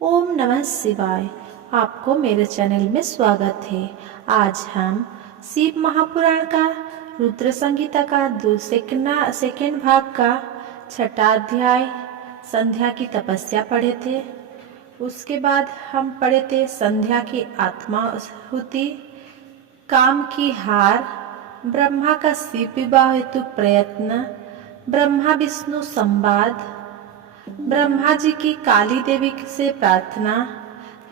ओम नमः शिवाय। आपको मेरे चैनल में स्वागत है। आज हम शिव महापुराण का रुद्र संगीता का सेकंड भाग का छठा अध्याय संध्या की तपस्या पढ़े थे। उसके बाद हम पढ़े थे संध्या की आत्माहुति, काम की हार, ब्रह्मा का शिव विवाह हेतु प्रयत्न, ब्रह्मा विष्णु संवाद, ब्रह्मा जी की काली देवी से प्रार्थना,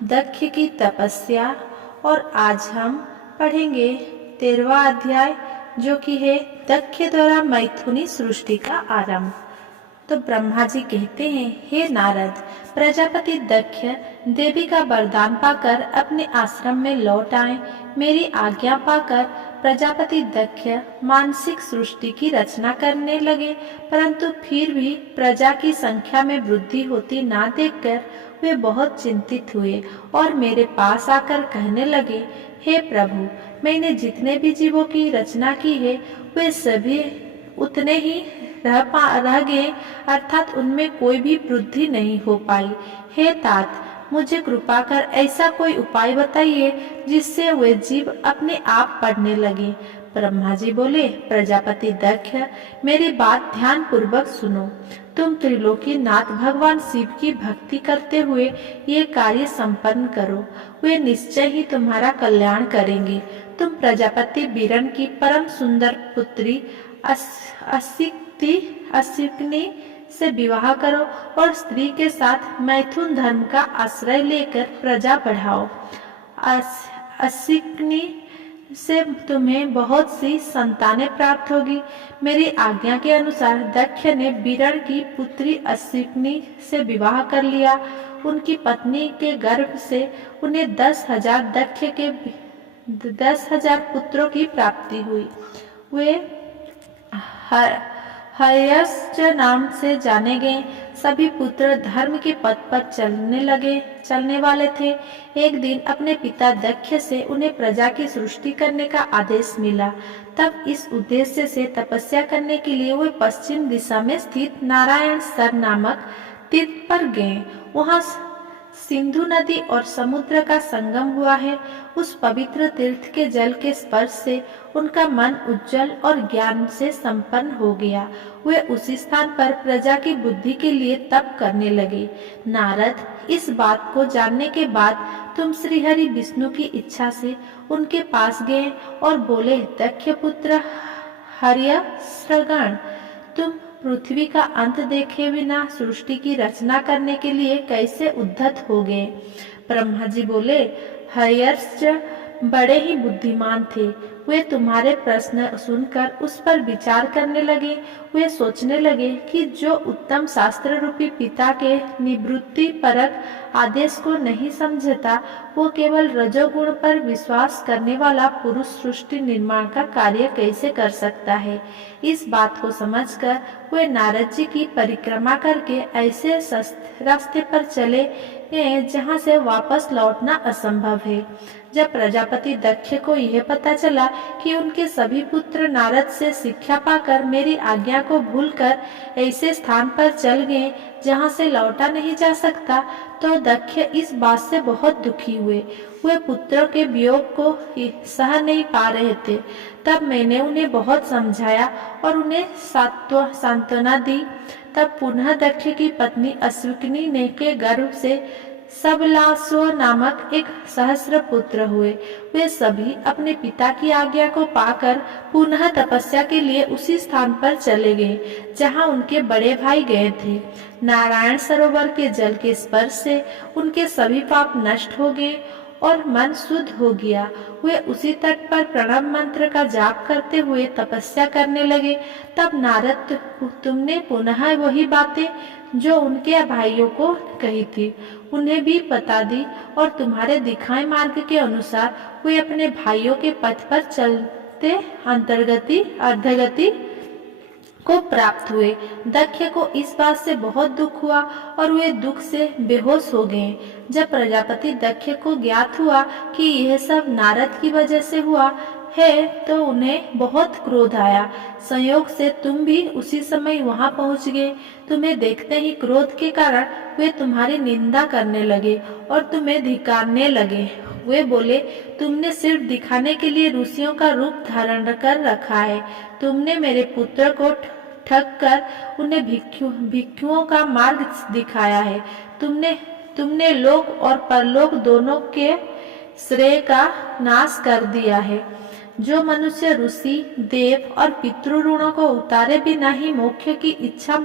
दक्ष की तपस्या और आज हम पढ़ेंगे 13वां अध्याय जो कि है दक्ष द्वारा मैथुनी सृष्टि का आरंभ। तो ब्रह्मा जी कहते हैं, हे नारद, प्रजापति दक्ष देवी का वरदान पाकर अपने आश्रम में लौट आए। मेरी आज्ञा पाकर प्रजापति दक्ष मानसिक सृष्टि की रचना करने लगे, परंतु फिर भी प्रजा की संख्या में वृद्धि होती ना देखकर वे बहुत चिंतित हुए और मेरे पास आकर कहने लगे, हे प्रभु, मैंने जितने भी जीवों की रचना की है वे सभी उतने ही रह गए, अर्थात उनमें कोई भी वृद्धि नहीं हो पाई। हे तात, मुझे कृपा कर ऐसा कोई उपाय बताइए जिससे वे जीव अपने आप बढ़ने लगे। ब्रह्मा जी बोले, प्रजापति दक्ष, मेरी बात ध्यान पूर्वक सुनो। तुम त्रिलोकी नाथ भगवान शिव की भक्ति करते हुए ये कार्य संपन्न करो, वे निश्चय ही तुम्हारा कल्याण करेंगे। तुम प्रजापति बीरन की परम सुंदर पुत्री असिक्नी से विवाह करो और स्त्री के साथ मैथुन धर्म का आश्रय लेकर प्रजा बढ़ाओ। असिक्नी से तुम्हें बहुत सी संतानें प्राप्त होगी। मेरी आज्ञा के अनुसार दक्ष ने बीरण की पुत्री असिक्नी से विवाह कर लिया। उनकी पत्नी के गर्भ से उन्हें 10,000 पुत्रों की प्राप्ति हुई। वे हर्यश्च नाम से जाने गए। सभी पुत्र धर्म के पथ पर चलने वाले थे। एक दिन अपने पिता दक्ष से उन्हें प्रजा की सृष्टि करने का आदेश मिला। तब इस उद्देश्य से तपस्या करने के लिए वे पश्चिम दिशा में स्थित नारायण सर नामक तीर्थ पर गए। वहाँ सिंधु नदी और समुद्र का संगम हुआ है। उस पवित्र तीर्थ के जल के स्पर्श से उनका मन उज्जवल और ज्ञान से संपन्न हो गया। वे उसी स्थान पर प्रजा की बुद्धि के लिए तप करने लगे। नारद, इस बात को जानने के बाद तुम श्री हरि विष्णु की इच्छा से उनके पास गए और बोले, दक्ष पुत्र हर्यश्रगण, तुम पृथ्वी का अंत देखे बिना सृष्टि की रचना करने के लिए कैसे उद्धत हो गए। ब्रह्मा जी बोले, हर्यश्च बड़े ही बुद्धिमान थे। वे तुम्हारे प्रश्न सुनकर उस पर विचार करने लगे। वे सोचने लगे कि जो उत्तम शास्त्र रूपी पिता के निवृत्ति परक आदेश को नहीं समझता, वो केवल रजोगुण पर विश्वास करने वाला पुरुष सृष्टि निर्माण का कार्य कैसे कर सकता है। इस बात को समझकर वे नारद जी की परिक्रमा करके ऐसे रास्ते पर चले गए जहाँ से वापस लौटना असंभव है। जब प्रजापति दक्ष को यह पता चला कि उनके सभी पुत्र नारद से शिक्षा पाकर मेरी आज्ञा को भूलकर ऐसे स्थान पर चल गए जहाँ से लौटा नहीं जा सकता, तो दक्ष इस बात से बहुत दुखी हुए। वे पुत्रों के वियोग को सह नहीं पा रहे थे। तब मैंने उन्हें बहुत समझाया और उन्हें सांत्वना दी। तब पुनः दक्ष की पत्नी अश्विनी ने के गर्भ से सबलास्व नामक एक सहस्र पुत्र हुए। वे सभी अपने पिता की आज्ञा को पाकर पुनः तपस्या के लिए उसी स्थान पर चले गए जहां उनके बड़े भाई गए थे। नारायण सरोवर के जल के स्पर्श से उनके सभी पाप नष्ट हो गए और मन शुद्ध हो गया। वे उसी तट पर प्रणव मंत्र का जाप करते हुए तपस्या करने लगे। तब नारद, तुमने पुनः वही बातें जो उनके भाइयों को कही थी उन्हें भी बता दी और तुम्हारे दिखाए मार्ग के अनुसार वे अपने भाइयों के पथ पर चलते अर्धगति को प्राप्त हुए। दक्ष को इस बात से बहुत दुख हुआ और वे दुख से बेहोश हो गए। जब प्रजापति दक्ष को ज्ञात हुआ कि यह सब नारद की वजह से हुआ, है तो उन्हें बहुत क्रोध आया। संयोग से तुम भी उसी समय वहां पहुंच गए। तुम्हें देखते ही क्रोध के कारण वे तुम्हारी निंदा करने लगे और तुम्हें धिक्कारने लगे। वे बोले, तुमने सिर्फ दिखाने के लिए ऋषियों का रूप धारण कर रखा है। तुमने मेरे पुत्र को ठग कर उन्हें भिक्षुओं का मार्ग दिखाया है। तुमने लोक और परलोक दोनों के श्रेय का नाश कर दिया है। जो मनुष्य ऋषि, देव और पितृऋणों को उतारे बिना ही मोक्ष की इच्छा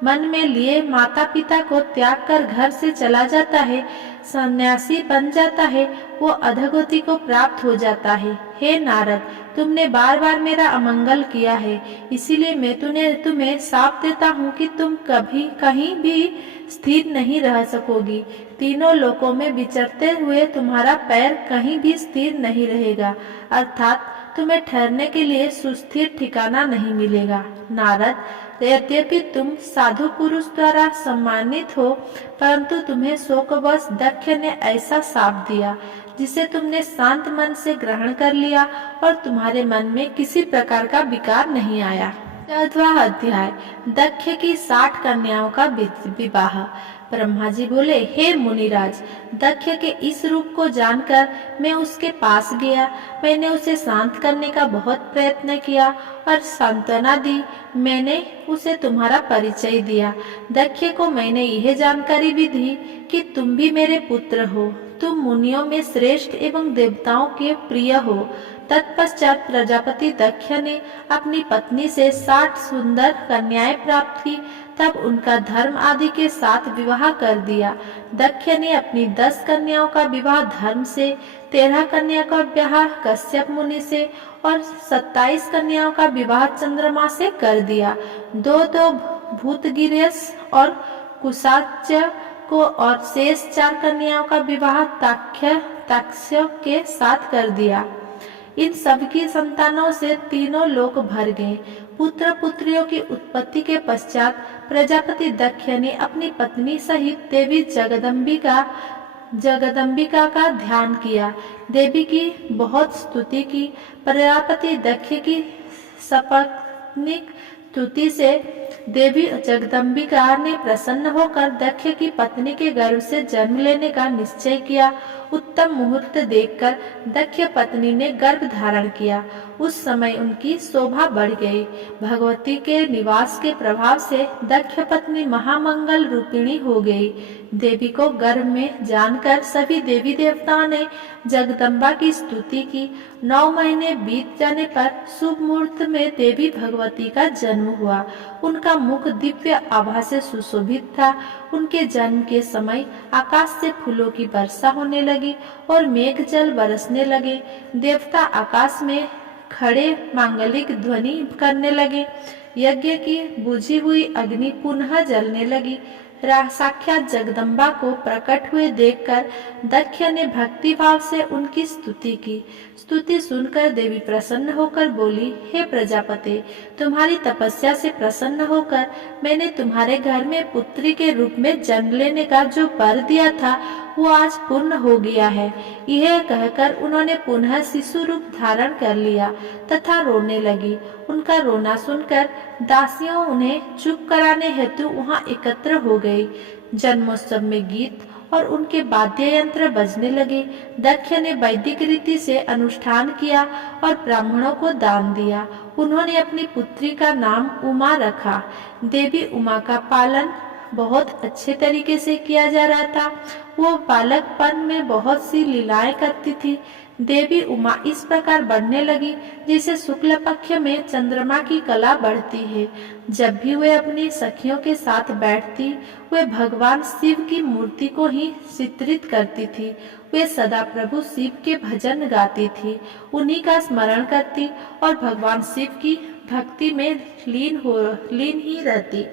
मन में लिए माता पिता को त्याग कर घर से चला जाता है, सन्यासी बन जाता है, वो अधोगति को प्राप्त हो जाता है। हे नारद, तुमने बार बार मेरा अमंगल किया है, इसीलिए मैं तुम्हें शाप देता हूँ कि तुम कभी कहीं भी स्थिर नहीं रह सकोगी। तीनों लोकों में विचरते हुए तुम्हारा पैर कहीं भी स्थिर नहीं रहेगा, अर्थात तुम्हें ठहरने के लिए सुस्थिर ठिकाना नहीं मिलेगा। नारद, यद्यपि तुम साधु पुरुष द्वारा सम्मानित हो, परंतु तुम्हें शोकवश दक्ष ने ऐसा शाप दिया जिसे तुमने शांत मन से ग्रहण कर लिया और तुम्हारे मन में किसी प्रकार का विकार नहीं आया। 14वां अध्याय, दक्ष की 60 कन्याओं का विवाह। ब्रह्मा जी बोले, हे मुनिराज, दक्ष के इस रूप को जानकर मैं उसके पास गया। मैंने उसे शांत करने का बहुत प्रयत्न किया और सांत्वना दी। मैंने उसे तुम्हारा परिचय दिया। दक्ष को मैंने यह जानकारी भी दी कि तुम भी मेरे पुत्र हो। तुम मुनियों में श्रेष्ठ एवं देवताओं के प्रिय हो। तत्पश्चात प्रजापति दक्ष ने अपनी पत्नी से 60 सुंदर कन्याएं प्राप्त की। तब उनका धर्म आदि के साथ विवाह कर दिया। दक्ष ने अपनी 10 कन्याओं का विवाह धर्म से, 13 कन्या का विवाह कश्यप मुनि से और 27 कन्याओं का विवाह चंद्रमा से कर दिया। दो भूतगिरस और कुशाच्य को और शेष 4 कन्याओं का विवाह ताक्ष्य के साथ कर दिया। इन सबकी संतानों से तीनों लोक भर गए। पुत्र पुत्रियों की उत्पत्ति के पश्चात प्रजापति दक्ष ने अपनी पत्नी सहित देवी जगदम्बिका का ध्यान किया। देवी की बहुत स्तुति की। प्रजापति दक्ष की सपत्नीक स्तुति से देवी जगदम्बिका ने प्रसन्न होकर दक्ष की पत्नी के गर्भ से जन्म लेने का निश्चय किया। उत्तम मुहूर्त देखकर दक्ष पत्नी ने गर्भ धारण किया। उस समय उनकी शोभा बढ़ गई। भगवती के निवास के प्रभाव से दक्ष पत्नी महामंगल रूपिणी हो गई। देवी को गर्भ में जानकर सभी देवी देवताओं ने जगदम्बा की स्तुति की। 9 महीने बीत जाने पर शुभ मुहूर्त में देवी भगवती का जन्म हुआ। उनका मुख दिव्य आभा से सुशोभित था। उनके जन्म के समय आकाश से फूलों की वर्षा होने लगी और मेघ जल बरसने लगे। देवता आकाश में खड़े मांगलिक ध्वनि करने लगे। यज्ञ की बुझी हुई अग्नि पुनः जलने लगी। साक्षात जगदम्बा को प्रकट हुए देखकर दक्ष ने भक्ति भाव से उनकी स्तुति की। स्तुति सुनकर देवी प्रसन्न होकर बोली, हे प्रजापति, तुम्हारी तपस्या से प्रसन्न होकर मैंने तुम्हारे घर में पुत्री के रूप में जन्म लेने का जो वर दिया था वो आज पूर्ण हो गया है। यह कहकर उन्होंने पुनः शिशु रूप धारण कर लिया तथा रोने लगी। उनका रोना सुनकर दासियों उन्हें चुप कराने हेतु वहां एकत्र हो गई। जन्मोत्सव में गीत और उनके वाद्य यंत्र बजने लगे। दक्ष ने वैदिक रीति से अनुष्ठान किया और ब्राह्मणों को दान दिया। उन्होंने अपनी पुत्री का नाम उमा रखा। देवी उमा का पालन बहुत अच्छे तरीके से किया जा रहा था। वो बालकपन में बहुत सी लीलाएं करती थी। देवी उमा इस प्रकार बढ़ने लगी जैसे शुक्ल पक्ष में चंद्रमा की कला बढ़ती है। जब भी वे अपनी सखियों के साथ बैठती, वे भगवान शिव की मूर्ति को ही चित्रित करती थी। वे सदा प्रभु शिव के भजन गाती थी, उन्हीं का स्मरण करती और भगवान शिव की भक्ति में लीन ही रहती।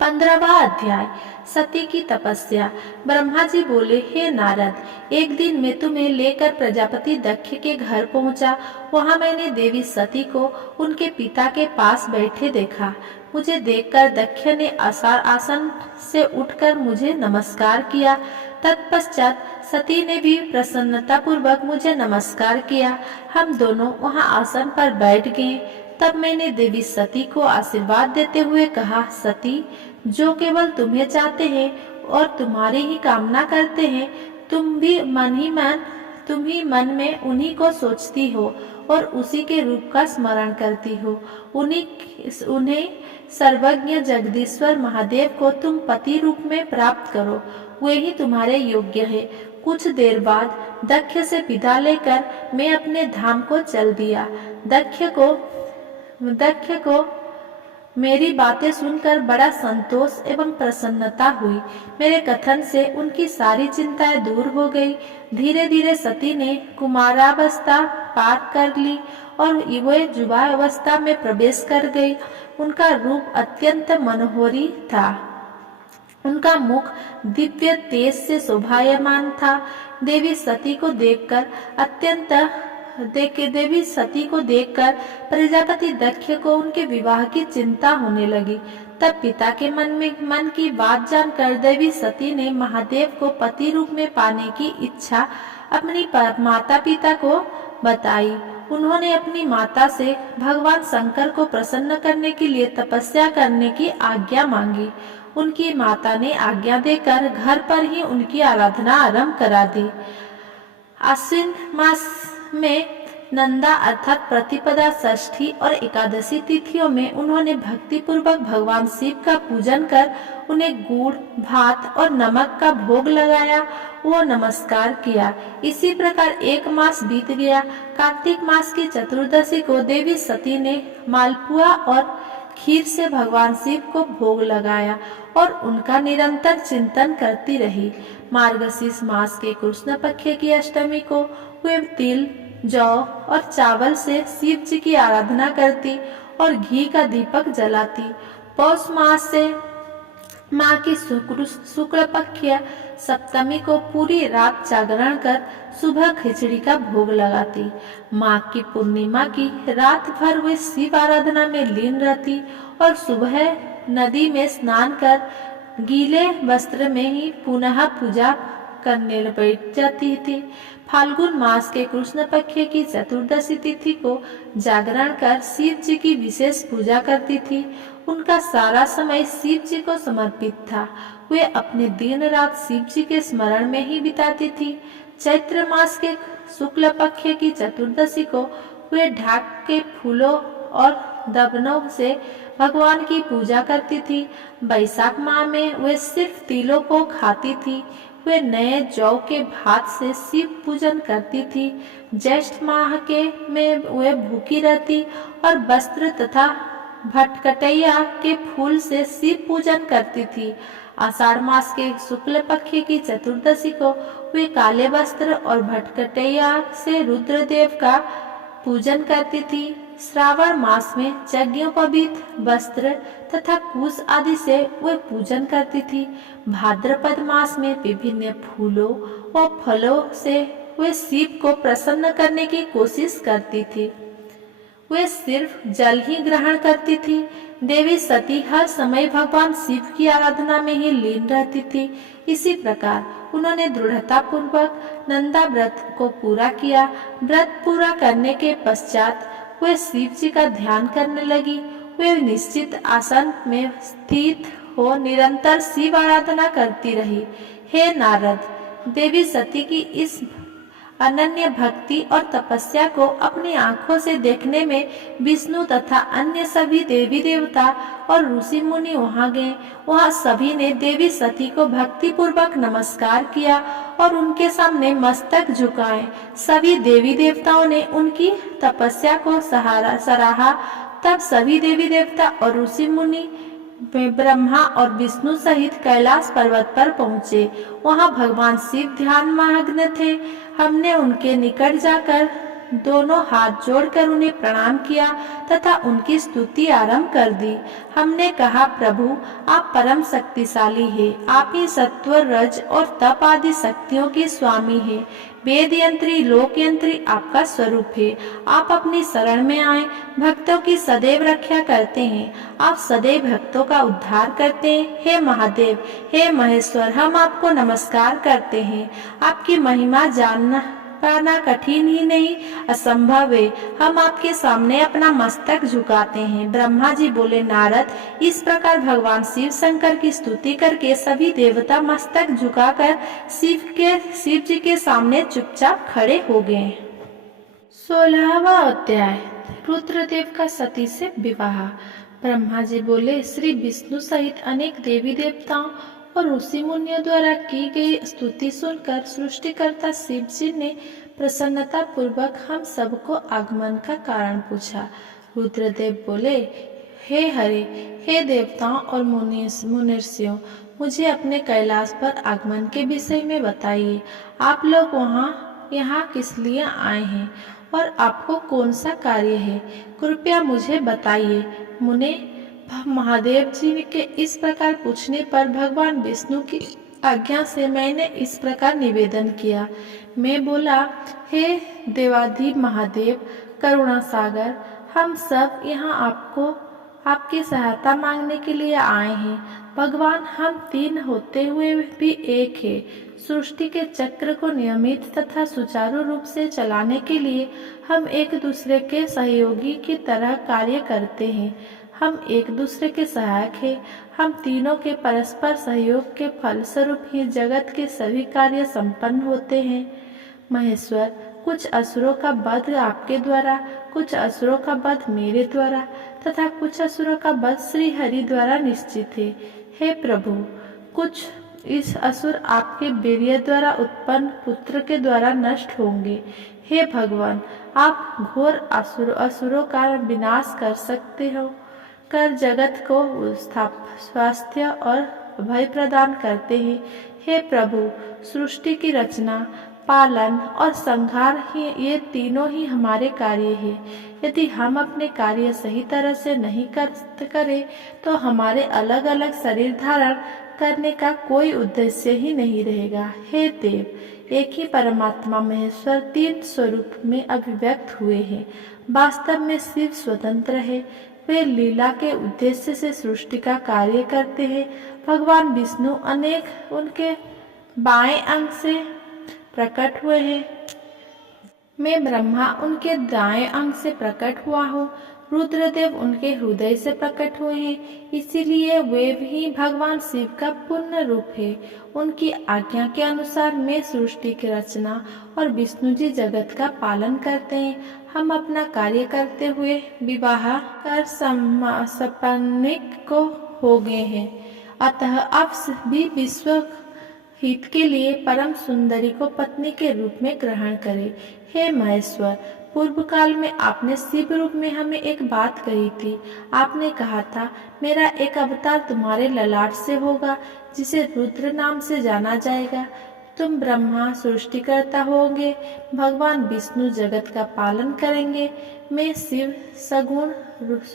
15वां अध्याय, सती की तपस्या। ब्रह्मा जी बोले, हे नारद, एक दिन मैं तुम्हें लेकर प्रजापति दक्ष के घर पहुंचा। वहां मैंने देवी सती को उनके पिता के पास बैठे देखा। मुझे देखकर दक्ष ने आसन से उठकर मुझे नमस्कार किया। तत्पश्चात सती ने भी प्रसन्नता पूर्वक मुझे नमस्कार किया। हम दोनों वहां आसन पर बैठ गए। तब मैंने देवी सती को आशीर्वाद देते हुए कहा, सती, जो केवल तुम्हें चाहते हैं और तुम्हारी ही कामना करते हैं, तुम ही मन में उन्हीं को सोचती हो और उसी के रूप का स्मरण करती हो। उन्हें सर्वज्ञ जगदीश्वर महादेव को तुम पति रूप में प्राप्त करो, वे ही तुम्हारे योग्य है। कुछ देर बाद दक्ष से विदा लेकर मैं अपने धाम को चल दिया। दक्ष को मेरी बातें सुनकर बड़ा संतोष एवं प्रसन्नता हुई। मेरे कथन से उनकी सारी चिंताएं दूर हो गई। धीरे धीरे सती ने कुमारावस्था पार कर ली और वे युवा अवस्था में प्रवेश कर गई। उनका रूप अत्यंत मनोहरी था। उनका मुख दिव्य तेज से शोभायमान था। देवी सती को देखकर प्रजापति दक्ष को उनके विवाह की चिंता होने लगी। तब पिता के मन की बात जानकर देवी सती ने महादेव को पति रूप में पाने की इच्छा अपनी माता पिता को बताई। उन्होंने अपनी माता से भगवान शंकर को प्रसन्न करने के लिए तपस्या करने की आज्ञा मांगी। उनकी माता ने आज्ञा देकर घर पर ही उनकी आराधना आरंभ करा दी। आश्विन मास में नंदा अर्थात प्रतिपदा, षष्ठी और एकादशी तिथियों में उन्होंने भक्ति पूर्वक भगवान शिव का पूजन कर उन्हें गुड़, भात और नमक का भोग लगाया, वो नमस्कार किया। इसी प्रकार एक मास बीत गया। कार्तिक मास की चतुर्दशी को देवी सती ने मालपुआ और खीर से भगवान शिव को भोग लगाया और उनका निरंतर चिंतन करती रही। मार्गशीर्ष मास के कृष्ण पक्ष की अष्टमी को वे तिल, जौ और चावल से शिव जी की आराधना करती और घी का दीपक जलाती। पौष मास से माँ की शुक्ल पक्ष सप्तमी को पूरी रात जागरण कर सुबह खिचड़ी का भोग लगाती। माँ की पूर्णिमा की रात भर वे शिव आराधना में लीन रहती और सुबह नदी में स्नान कर गीले वस्त्र में ही पुनः पूजा करने बैठ जाती थी। फाल्गुन मास के कृष्ण पक्ष की चतुर्दशी तिथि को जागरण कर शिव जी की विशेष पूजा करती थी। उनका सारा समय शिव जी को समर्पित था। वे अपने दिन रात शिव जी के स्मरण में ही बिताती थी। चैत्र मास के शुक्ल पक्ष की चतुर्दशी को वे ढाक के फूलों और दबनों से भगवान की पूजा करती थी। बैसाख माह में वे सिर्फ तिलों को खाती थी। वे नए जौ के भात से शिव पूजन करती थी। ज्येष्ठ माह में वे भूखी रहती और वस्त्र तथा भटकटैया के फूल से शिव पूजन करती थी। आषाढ़ मास के शुक्ल पक्ष की चतुर्दशी को वे काले वस्त्र और भटकटैया से रुद्रदेव का पूजन करती थी। श्रावण मास में यज्ञोपवीत वस्त्र तथा कुश आदि से वे पूजन करती थी। भाद्रपद मास में विभिन्न फूलों और फलों से वे शिव को प्रसन्न करने की कोशिश करती थी। वे सिर्फ जल ही ग्रहण करती थी। देवी सती हर समय भगवान शिव की आराधना में ही लीन रहती थी। इसी प्रकार उन्होंने दृढ़ता पूर्वक नंदा व्रत को पूरा किया। व्रत पूरा करने के पश्चात वे शिव जी का ध्यान करने लगी। वे निश्चित आसन में स्थित हो निरंतर शिव आराधना करती रही। हे नारद, देवी सती की इस अनन्य भक्ति और तपस्या को अपनी आंखों से देखने में विष्णु तथा अन्य सभी देवी देवता और ऋषि मुनि वहां गए। वहां सभी ने देवी सती को भक्ति पूर्वक नमस्कार किया और उनके सामने मस्तक झुकाए। सभी देवी देवताओं ने उनकी तपस्या को सराहा। तब सभी देवी देवता और ऋषि मुनि ब्रह्मा और विष्णु सहित कैलाश पर्वत पर पहुँचे। वहाँ भगवान शिव ध्यान मग्न थे। हमने उनके निकट जाकर दोनों हाथ जोड़कर उन्हें प्रणाम किया तथा उनकी स्तुति आरंभ कर दी। हमने कहा, प्रभु आप परम शक्तिशाली हैं, आप ही सत्व, रज और तप आदि शक्तियों के स्वामी हैं। वेद यंत्री, लोक यंत्री आपका स्वरूप है। आप अपनी शरण में आए भक्तों की सदैव रक्षा करते हैं। आप सदैव भक्तों का उद्धार करते हैं। हे महादेव, हे महेश्वर, हम आपको नमस्कार करते हैं। आपकी महिमा जानना पाना कठिन ही नहीं, असंभव है। हम आपके सामने अपना मस्तक झुकाते हैं। ब्रह्मा जी बोले, नारद, इस प्रकार भगवान शिव शंकर की स्तुति करके सभी देवता मस्तक झुकाकर शिव जी के सामने चुपचाप खड़े हो गए। 16वां अध्याय, रुद्रदेव का सती से विवाह। ब्रह्मा जी बोले, श्री विष्णु सहित अनेक देवी देवताओं और ऋषि मुनियों द्वारा की गई स्तुति सुनकर सृष्टिकर्ता शिव जी ने प्रसन्नता पूर्वक हम सबको आगमन का कारण पूछा। रुद्रदेव बोले, हे हरे, हे देवताओं और मुनिर्षियों, मुझे अपने कैलाश पर आगमन के विषय में बताइए। आप लोग यहाँ किस लिए आए हैं और आपको कौन सा कार्य है, कृपया मुझे बताइए। मुने महादेव जी के इस प्रकार पूछने पर भगवान विष्णु की आज्ञा से मैंने इस प्रकार निवेदन किया। मैं बोला, हे देवाधिदेव महादेव, करुणा सागर, हम सब यहाँ आपकी सहायता मांगने के लिए आए हैं। भगवान, हम तीन होते हुए भी एक है। सृष्टि के चक्र को नियमित तथा सुचारू रूप से चलाने के लिए हम एक दूसरे के सहयोगी की तरह कार्य करते हैं। हम एक दूसरे के सहायक हैं। हम तीनों के परस्पर सहयोग के फलस्वरूप ही जगत के सभी कार्य संपन्न होते हैं। महेश्वर, कुछ असुरों का वध आपके द्वारा, कुछ असुरों का वध मेरे द्वारा तथा कुछ असुरों का वध श्री हरि द्वारा निश्चित है। हे प्रभु, कुछ इस असुर आपके वीर्य द्वारा उत्पन्न पुत्र के द्वारा नष्ट होंगे। हे भगवान, आप घोर असुरों का विनाश कर सकते हो, कर जगत को स्वास्थ्य और भय प्रदान करते हैं। हे प्रभु, सृष्टि की रचना, पालन और संहार ही ये तीनों ही हमारे कार्य हैं। यदि हम अपने कार्य सही तरह से नहीं करें तो हमारे अलग अलग शरीर धारण करने का कोई उद्देश्य ही नहीं रहेगा। हे देव, एक ही परमात्मा महेश्वर तीन स्वरूप में अभिव्यक्त हुए हैं। वास्तव में शिव स्वतंत्र है। वे लीला के उद्देश्य से सृष्टि का कार्य करते हैं। भगवान विष्णु अनेक उनके बाएं अंग से प्रकट हुए हैं। मैं ब्रह्मा उनके दाएं अंग से प्रकट हुआ हूँ। रुद्रदेव उनके हृदय से प्रकट हुए हैं, इसीलिए वे भी भगवान शिव का पूर्ण रूप है। उनकी आज्ञा के अनुसार मैं सृष्टि की रचना और विष्णु जी जगत का पालन करते हैं। हम अपना कार्य करते हुए विवाह कर सपनिक को हो गए हैं। अतः अब भी विश्व हित के लिए परम सुंदरी को पत्नी के रूप में ग्रहण करें। हे महेश्वर, पूर्व काल में आपने शिव रूप में हमें एक बात कही थी। आपने कहा था, मेरा एक अवतार तुम्हारे ललाट से होगा, जिसे रुद्र नाम से जाना जाएगा। तुम ब्रह्मा सृष्टिकर्ता होंगे, भगवान विष्णु जगत का पालन करेंगे। मैं शिव सगुण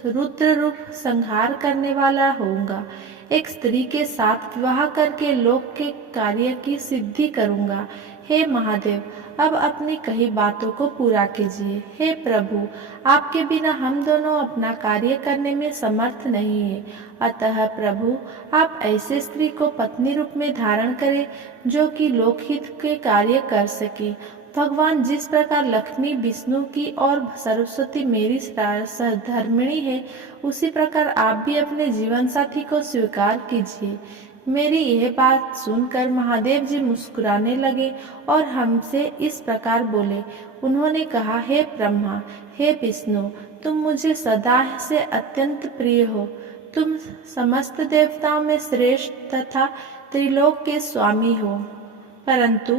रुद्र रूप संहार करने वाला होऊंगा। एक स्त्री के साथ विवाह करके लोक के कार्य की सिद्धि करूंगा। हे महादेव, अब अपनी कही बातों को पूरा कीजिए। हे प्रभु, आपके बिना हम दोनों अपना कार्य करने में समर्थ नहीं है। अतः प्रभु, आप ऐसे स्त्री को पत्नी रूप में धारण करें जो कि लोकहित के कार्य कर सके। भगवान, जिस प्रकार लक्ष्मी विष्णु की और सरस्वती मेरी सहधर्मिणी है, उसी प्रकार आप भी अपने जीवन साथी को स्वीकार कीजिए। मेरी यह बात सुनकर महादेव जी मुस्कुराने लगे और हमसे इस प्रकार बोले। उन्होंने कहा, हे ब्रह्मा, हे विष्णु, तुम मुझे सदा से अत्यंत प्रिय हो। तुम समस्त देवताओं में श्रेष्ठ तथा त्रिलोक के स्वामी हो, परंतु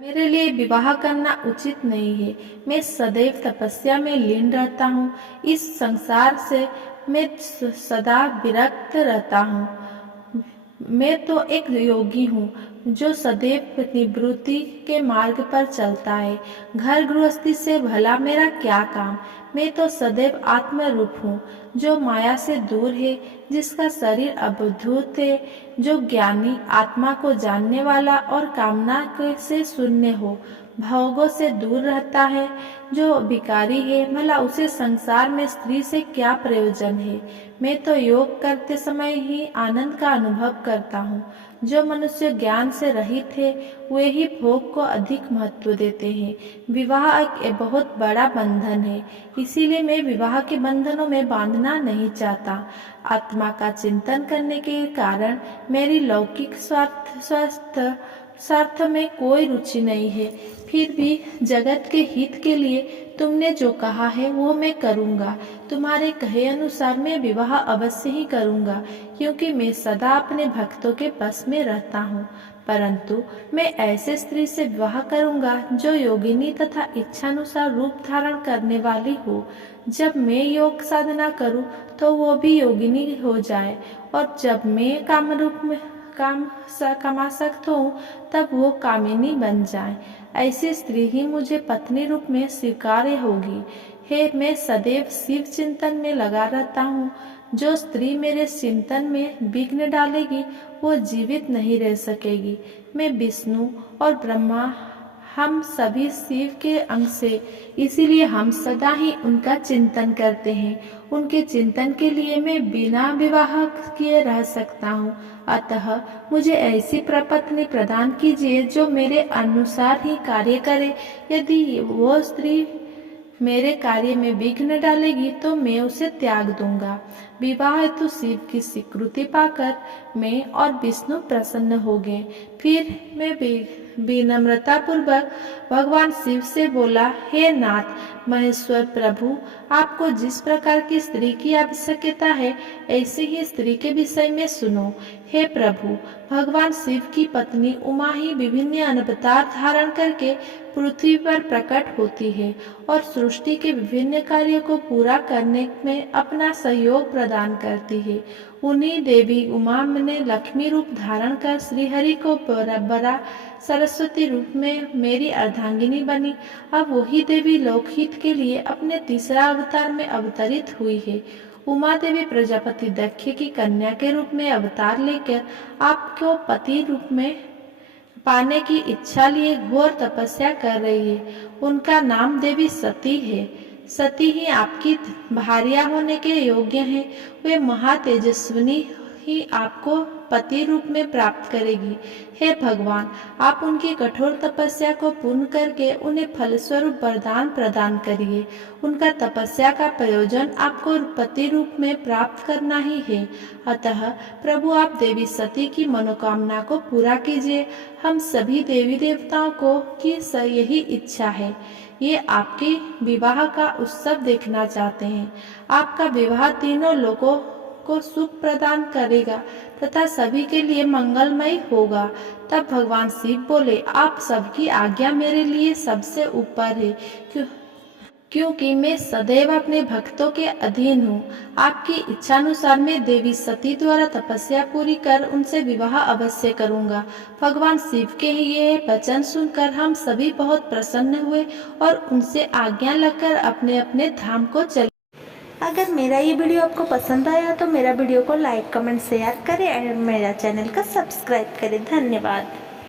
मेरे लिए विवाह करना उचित नहीं है। मैं सदैव तपस्या में लीन रहता हूँ। इस संसार से मैं सदा विरक्त रहता हूँ। मैं तो एक योगी हूँ जो सदैव निवृत्ति के मार्ग पर चलता है। घर गृहस्थी से भला मेरा क्या काम। मैं तो सदैव आत्मरूप हूँ जो माया से दूर है, जिसका शरीर अवधूत है, जो ज्ञानी आत्मा को जानने वाला और कामना से शून्य हो, भोगों से दूर रहता है। जो भिखारी है, भला उसे संसार में स्त्री से क्या प्रयोजन है। मैं तो योग करते समय ही आनंद का अनुभव करता हूँ। जो मनुष्य ज्ञान से रहित है, वे ही भोग को अधिक महत्व देते हैं। विवाह एक बहुत बड़ा बंधन है, इसीलिए मैं विवाह के बंधनों में बांधना नहीं चाहता। आत्मा का चिंतन करने के कारण मेरी लौकिक स्वार्थ में कोई रुचि नहीं है। फिर भी जगत के हित के लिए तुमने जो कहा है वो मैं करूँगा। तुम्हारे कहे अनुसार मैं विवाह अवश्य ही करूँगा, क्योंकि मैं सदा अपने भक्तों के बस में रहता हूँ। परंतु मैं ऐसे स्त्री से विवाह करूँगा जो योगिनी तथा इच्छानुसार रूप धारण करने वाली हो। जब मैं योग साधना करूँ तो वो भी योगिनी हो जाए, और जब मैं काम रूप में कमा सकता हूँ तब वो कामिनी बन जाए। ऐसी स्त्री ही मुझे पत्नी रूप में स्वीकार्य होगी। हे, मैं सदैव शिव चिंतन में लगा रहता हूँ। जो स्त्री मेरे चिंतन में विघ्न डालेगी वो जीवित नहीं रह सकेगी। मैं विष्णु और ब्रह्मा, हम सभी शिव के अंश से, इसीलिए हम सदा ही उनका चिंतन करते हैं। उनके चिंतन के लिए मैं बिना विवाह किए रह सकता हूँ। अतः मुझे ऐसी पत्नी प्रदान कीजिए जो मेरे अनुसार ही कार्य करे। यदि वो स्त्री मेरे कार्य में विघ्न डालेगी तो मैं उसे त्याग दूंगा। विवाह हेतु शिव की स्वीकृति पाकर मैं और विष्णु प्रसन्न हो गए। फिर मैं विनम्रता पूर्वक भगवान शिव से बोला, हे नाथ महेश्वर प्रभु, आपको जिस प्रकार की स्त्री की आवश्यकता है ऐसी ही स्त्री के विषय में सुनो। हे प्रभु, भगवान शिव की पत्नी उमा ही विभिन्न अवतार धारण करके पृथ्वी पर प्रकट होती है और सृष्टि के विभिन्न कार्यों को पूरा करने में अपना सहयोग प्रदान करती है। उन्हीं देवी उमा ने लक्ष्मी रूप धारण कर श्रीहरि को बरा सरस्वती रूप में मेरी अर्धांगिनी बनी। अब वही देवी लोकहित के लिए अपने तीसरा अवतार में अवतरित हुई है। उमा देवी प्रजापति दक्ष की कन्या के रूप में अवतार लेकर आपको पति रूप में पाने की इच्छा लिए घोर तपस्या कर रही है। उनका नाम देवी सती है। सती ही आपकी भार्या होने के योग्य हैं। वे महातेजस्विनी ही आपको पति रूप में प्राप्त करेगी। हे भगवान, आप उनकी कठोर तपस्या को पूर्ण करके उन्हें फलस्वरूप वरदान प्रदान करिए। उनका तपस्या का प्रयोजन आपको पति रूप में प्राप्त करना ही है। अतः प्रभु, आप देवी सती की मनोकामना को पूरा कीजिए। हम सभी देवी देवताओं को की यही इच्छा है। ये आपके विवाह का उत्सव देखना चाहते हैं। आपका विवाह तीनों लोगों को सुख प्रदान करेगा तथा सभी के लिए मंगलमय होगा। तब भगवान शिव बोले, आप सबकी आज्ञा मेरे लिए सबसे ऊपर है, क्योंकि मैं सदैव अपने भक्तों के अधीन हूँ। आपकी इच्छानुसार मैं देवी सती द्वारा तपस्या पूरी कर उनसे विवाह अवश्य करूँगा। भगवान शिव के ये वचन सुनकर हम सभी बहुत प्रसन्न हुए और उनसे आज्ञा लेकर अपने अपने धाम को चले। अगर मेरा ये वीडियो आपको पसंद आया तो मेरा वीडियो को लाइक, कमेंट, शेयर करें और मेरा चैनल का सब्सक्राइब करें। धन्यवाद।